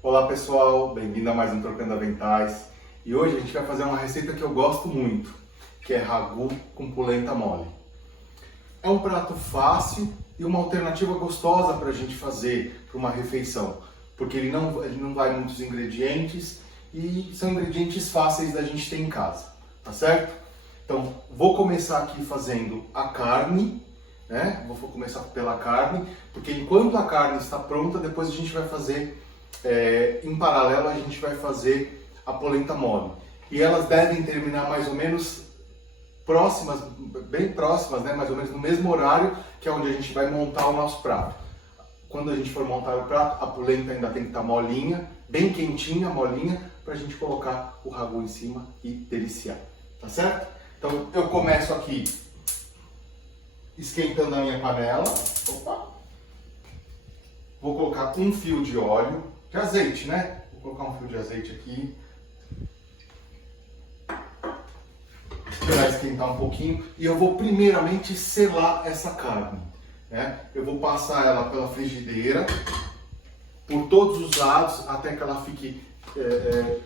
Olá pessoal, bem-vindo a mais um Trocando Aventais. E hoje a gente vai fazer uma receita que eu gosto muito, que é ragu com polenta mole. É um prato fácil e uma alternativa gostosa para a gente fazer para uma refeição, porque ele não vai muitos ingredientes e são ingredientes fáceis da gente ter em casa, tá certo? Então, vou começar aqui fazendo a carne, né? Vou começar pela carne, porque enquanto a carne está pronta, depois a gente vai fazer, em paralelo, a gente vai fazer a polenta mole. E elas devem terminar mais ou menos próximas, bem próximas, né? Mais ou menos no mesmo horário, que é onde a gente vai montar o nosso prato. Quando a gente for montar o prato, a polenta ainda tem que estar molinha, bem quentinha, molinha, para a gente colocar o ragu em cima e deliciar, tá certo? Então eu começo aqui esquentando a minha panela. Opa! Vou colocar um fio de óleo, de azeite, né? Vou colocar um fio de azeite aqui. Esperar esquentar um pouquinho. E eu vou primeiramente selar essa carne, né? Eu vou passar ela pela frigideira, por todos os lados, até que ela fique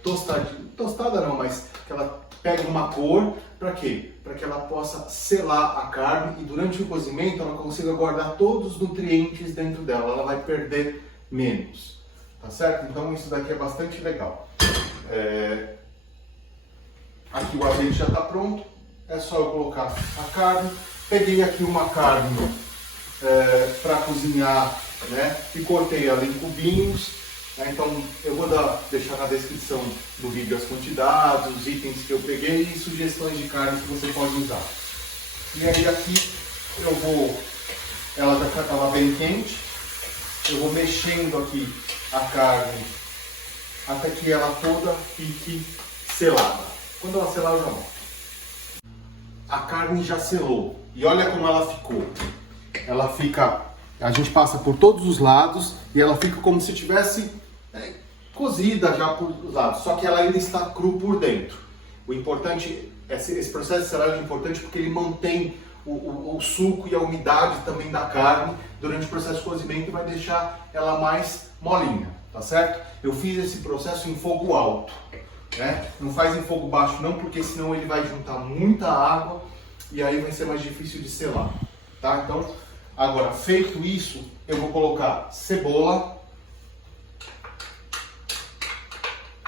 tostada não, mas que ela pegue uma cor. Para quê? Para que ela possa selar a carne e durante o cozimento ela consiga guardar todos os nutrientes dentro dela, ela vai perder menos, tá certo? Então isso daqui é bastante legal. Aqui o azeite já está pronto, é só eu colocar a carne. Peguei aqui uma carne para cozinhar, né? E cortei ela em cubinhos. Então eu vou deixar na descrição do vídeo as quantidades, os itens que eu peguei e sugestões de carne que você pode usar. E aí aqui ela já estava bem quente, eu vou mexendo aqui a carne até que ela toda fique selada. Quando ela selar eu já volto. A carne já selou e olha como ela ficou. Ela fica, a gente passa por todos os lados e ela fica como se tivesse cozida já por os lados, só que ela ainda está cru por dentro. O importante, esse processo de selagem é importante porque ele mantém o suco e a umidade também da carne durante o processo de cozimento e vai deixar ela mais molinha, tá certo? Eu fiz esse processo em fogo alto, né? Não faz em fogo baixo não, porque senão ele vai juntar muita água e aí vai ser mais difícil de selar, tá? Então, agora, feito isso, eu vou colocar cebola.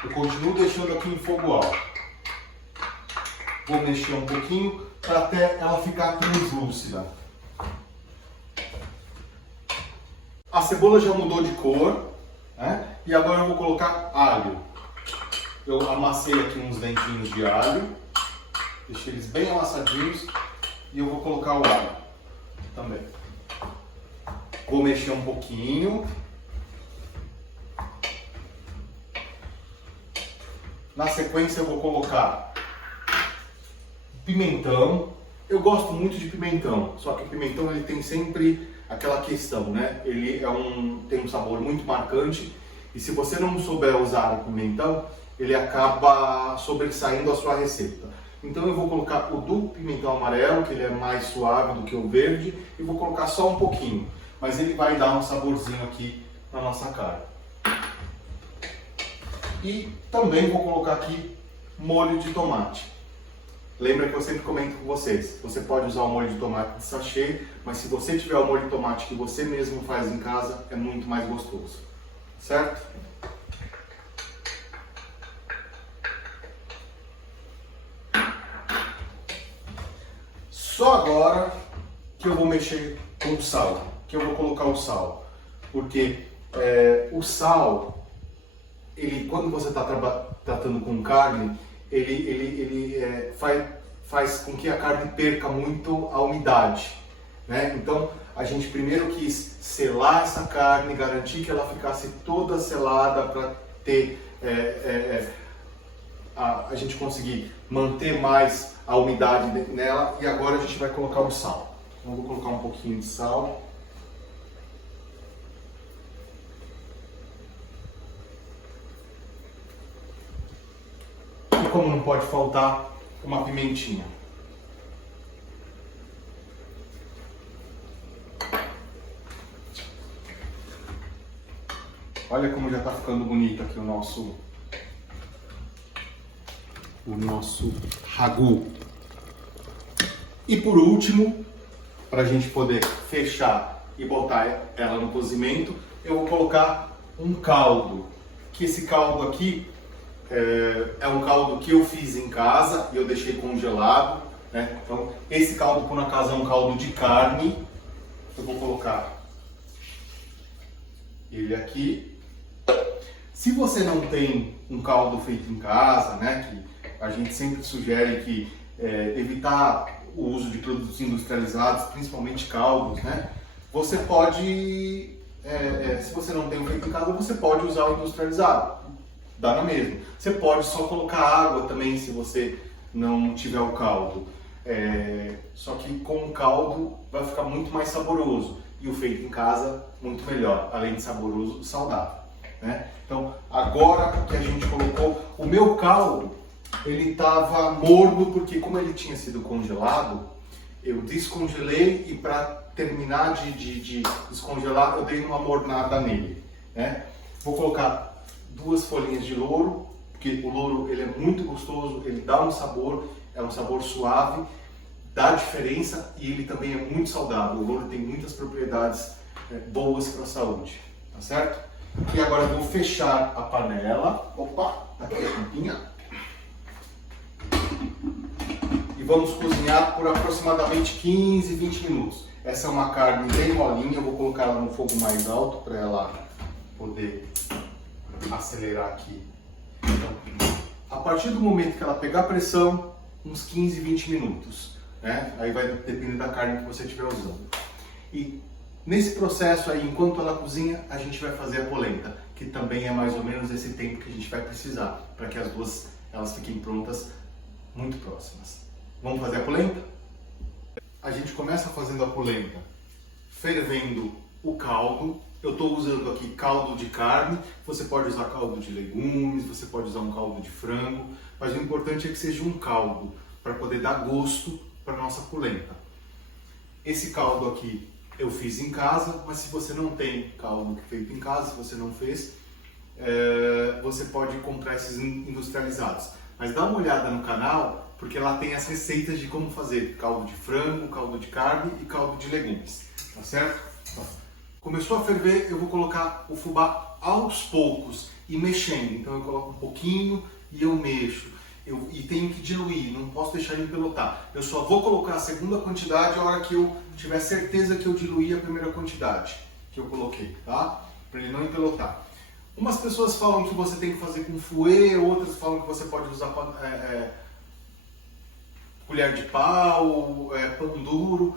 Eu continuo deixando aqui em fogo alto. Vou mexer um pouquinho para até ela ficar translúcida. A cebola já mudou de cor, né? E agora eu vou colocar alho. Eu amassei aqui uns dentinhos de alho, deixei eles bem amassadinhos e eu vou colocar o alho também. Vou mexer um pouquinho. Na sequência eu vou colocar pimentão. Eu gosto muito de pimentão, só que o pimentão ele tem sempre aquela questão, né? Ele tem um sabor muito marcante e se você não souber usar o pimentão, ele acaba sobressaindo a sua receita. Então eu vou colocar o do pimentão amarelo, que ele é mais suave do que o verde, e vou colocar só um pouquinho, mas ele vai dar um saborzinho aqui na nossa carne. E também vou colocar aqui molho de tomate. Lembra que eu sempre comento com vocês, você pode usar o molho de tomate de sachê, mas se você tiver o molho de tomate que você mesmo faz em casa, é muito mais gostoso, certo? Só agora que eu vou mexer com o sal, que eu vou colocar o sal, porque o sal, quando você está tratando com carne, ele faz com que a carne perca muito a umidade, né? Então a gente primeiro quis selar essa carne, garantir que ela ficasse toda selada para ter a gente conseguir manter mais a umidade nela. E agora a gente vai colocar o sal. Então eu vou colocar um pouquinho de sal. E como não pode faltar, uma pimentinha. Olha como já está ficando bonito aqui o nosso ragu. E por último, para a gente poder fechar e botar ela no cozimento, eu vou colocar um caldo. Que esse caldo aqui é um caldo que eu fiz em casa e eu deixei congelado, né? Então esse caldo, por acaso, é um caldo de carne. Eu vou colocar ele aqui. Se você não tem um caldo feito em casa, né, que a gente sempre sugere que evitar o uso de produtos industrializados, principalmente caldos, né, você pode, se você não tem um feito em casa, você pode usar o industrializado, dá na mesma. Você pode só colocar água também se você não tiver o caldo, só que com o caldo vai ficar muito mais saboroso e o feito em casa muito melhor, além de saboroso, saudável, né? Então, agora que a gente colocou, o meu caldo, ele estava morno porque como ele tinha sido congelado, eu descongelei e para terminar de descongelar, eu dei uma mornada nele, né? Vou colocar 2 folhinhas de louro, porque o louro ele é muito gostoso, ele dá um sabor, é um sabor suave, dá diferença e ele também é muito saudável. O louro tem muitas propriedades boas para a saúde, tá certo? E agora eu vou fechar a panela. Opa, aqui a tampinha. E vamos cozinhar por aproximadamente 15, 20 minutos. Essa é uma carne bem molinha, eu vou colocar ela no fogo mais alto para ela poder acelerar aqui. Então, a partir do momento que ela pegar pressão, uns 15, 20 minutos, né? Aí vai depender da carne que você estiver usando. E nesse processo aí, enquanto ela cozinha, a gente vai fazer a polenta, que também é mais ou menos esse tempo que a gente vai precisar, para que as duas elas fiquem prontas muito próximas. Vamos fazer a polenta? A gente começa fazendo a polenta fervendo o caldo. Eu estou usando aqui caldo de carne, você pode usar caldo de legumes, você pode usar um caldo de frango, mas o importante é que seja um caldo, para poder dar gosto para a nossa polenta. Esse caldo aqui eu fiz em casa, mas se você não tem caldo feito em casa, se você não fez, você pode comprar esses industrializados. Mas dá uma olhada no canal, porque lá tem as receitas de como fazer caldo de frango, caldo de carne e caldo de legumes, tá certo? Começou a ferver, eu vou colocar o fubá aos poucos e mexendo. Então eu coloco um pouquinho e eu mexo. E tenho que diluir, não posso deixar ele empelotar. Eu só vou colocar a segunda quantidade a hora que eu tiver certeza que eu diluí a primeira quantidade que eu coloquei, tá? Para ele não empelotar. Umas pessoas falam que você tem que fazer com fouet, outras falam que você pode usar colher de pau, pão duro.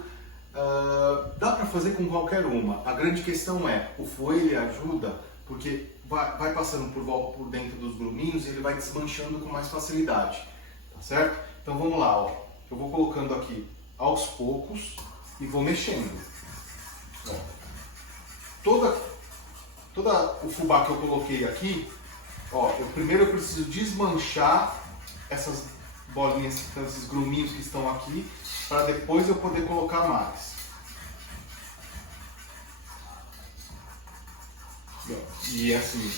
Dá para fazer com qualquer uma. A grande questão é, o fouet ele ajuda porque vai passando por dentro dos gruminhos e ele vai desmanchando com mais facilidade, tá certo? Então vamos lá, ó. Eu vou colocando aqui aos poucos e vou mexendo. Ó. Toda o fubá que eu coloquei aqui, ó, primeiro eu preciso desmanchar essas bolinhas, esses gruminhos que estão aqui, para depois eu poder colocar mais. E assim,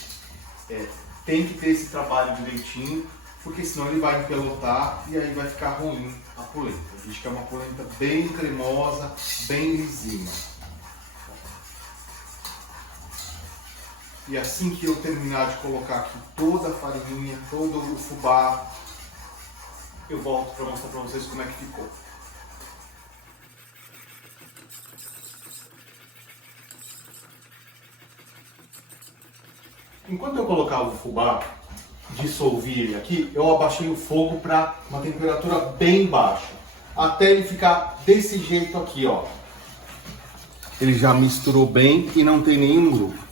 tem que ter esse trabalho direitinho, porque senão ele vai empelotar e aí vai ficar ruim a polenta. A gente quer uma polenta bem cremosa, bem lisinha. E assim que eu terminar de colocar aqui toda a farinha, todo o fubá, eu volto para mostrar para vocês como é que ficou. Enquanto eu colocava o fubá, dissolvi ele aqui, eu abaixei o fogo para uma temperatura bem baixa, até ele ficar desse jeito aqui, ó. Ele já misturou bem e não tem nenhum grupo.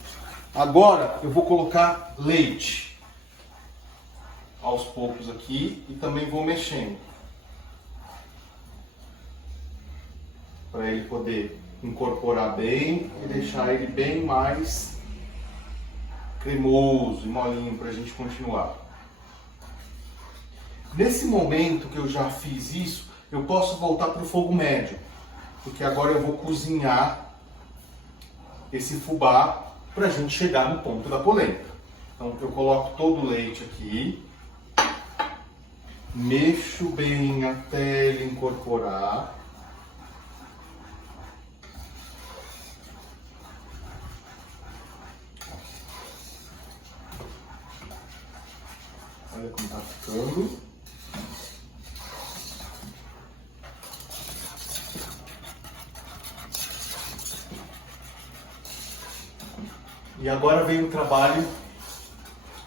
Agora eu vou colocar leite aos poucos aqui e também vou mexendo para ele poder incorporar bem e deixar ele bem mais cremoso e molinho para a gente continuar. Nesse momento que eu já fiz isso, eu posso voltar para o fogo médio, porque agora eu vou cozinhar esse fubá para a gente chegar no ponto da polenta. Então eu coloco todo o leite aqui, mexo bem até ele incorporar. Olha como tá ficando. E agora vem o trabalho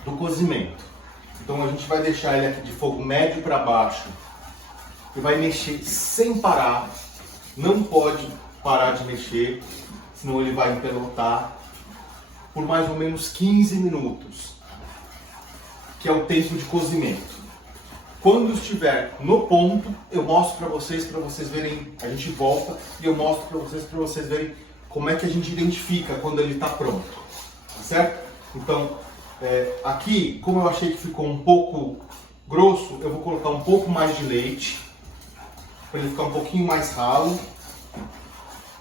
do cozimento. Então a gente vai deixar ele aqui de fogo médio para baixo e vai mexer sem parar. Não pode parar de mexer, senão ele vai empelotar por mais ou menos 15 minutos, que é o tempo de cozimento. Quando estiver no ponto, eu mostro para vocês verem, a gente volta e eu mostro para vocês verem como é que a gente identifica quando ele está pronto, tá certo? Então, aqui, como eu achei que ficou um pouco grosso, eu vou colocar um pouco mais de leite, para ele ficar um pouquinho mais ralo,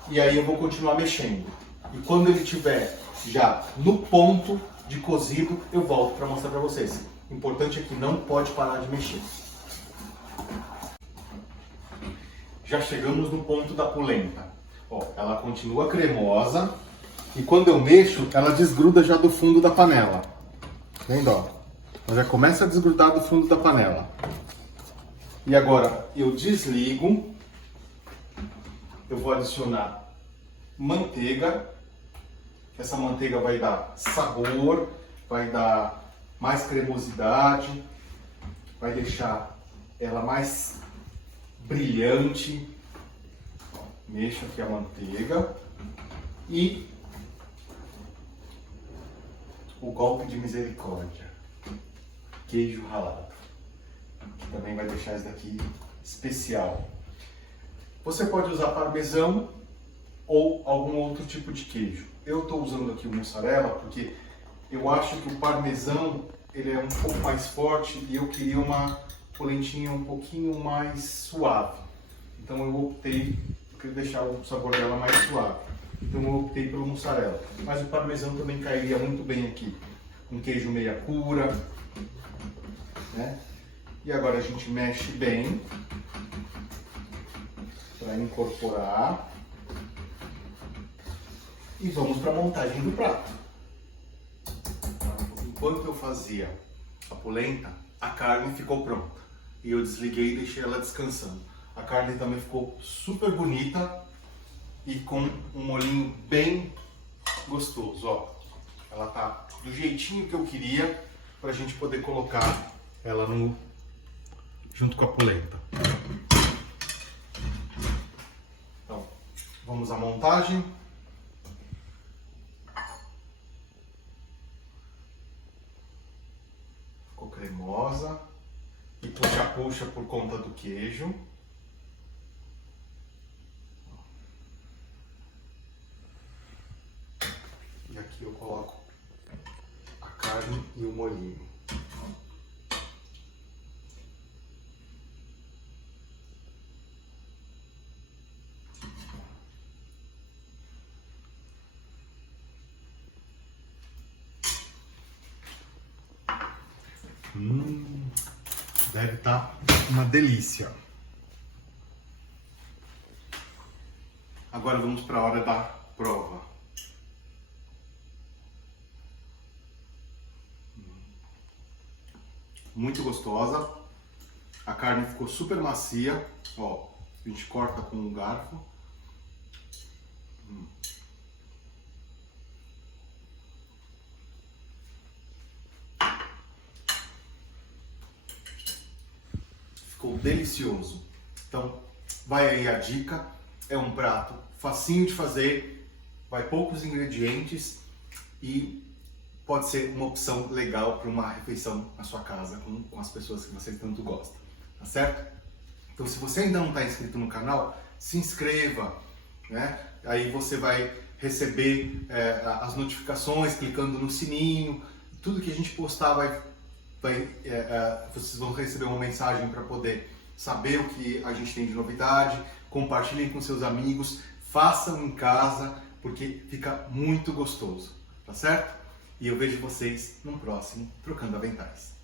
e aí eu vou continuar mexendo. E quando ele estiver já no ponto de cozido, eu volto para mostrar para vocês. O importante é que não pode parar de mexer. Já chegamos no ponto da polenta. Ó, ela continua cremosa e quando eu mexo, ela desgruda já do fundo da panela. Vendo, ó? Ela já começa a desgrudar do fundo da panela. E agora eu desligo. Eu vou adicionar manteiga. Essa manteiga vai dar sabor, vai dar mais cremosidade, vai deixar ela mais brilhante. Mexo aqui a manteiga e o golpe de misericórdia, queijo ralado, que também vai deixar isso daqui especial. Você pode usar parmesão ou algum outro tipo de queijo. Eu estou usando aqui o mussarela porque eu acho que o parmesão ele é um pouco mais forte e eu queria uma polentinha um pouquinho mais suave. Então eu queria deixar o sabor dela mais suave. Então eu optei pelo mussarela. Mas o parmesão também cairia muito bem aqui. Um queijo meia cura, né? E agora a gente mexe bem para incorporar. E vamos para a montagem do prato. Enquanto eu fazia a polenta, a carne ficou pronta. E eu desliguei e deixei ela descansando. A carne também ficou super bonita e com um molhinho bem gostoso, ó. Ela tá do jeitinho que eu queria para a gente poder colocar ela junto com a polenta. Então, vamos à montagem. Ficou cremosa e puxa por conta do queijo. E aqui eu coloco a carne e o molhinho. Deve estar uma delícia. Agora vamos para a hora da prova. Muito gostosa. A carne ficou super macia. Ó, a gente corta com um garfo. Ficou delicioso. Então, vai aí a dica. É um prato facinho de fazer, vai poucos ingredientes e pode ser uma opção legal para uma refeição na sua casa com as pessoas que você tanto gosta, tá certo? Então, se você ainda não está inscrito no canal, se inscreva, né? Aí você vai receber as notificações clicando no sininho. Tudo que a gente postar vocês vão receber uma mensagem para poder saber o que a gente tem de novidade. Compartilhem com seus amigos, façam em casa, porque fica muito gostoso, tá certo? E eu vejo vocês no próximo Trocando Aventais.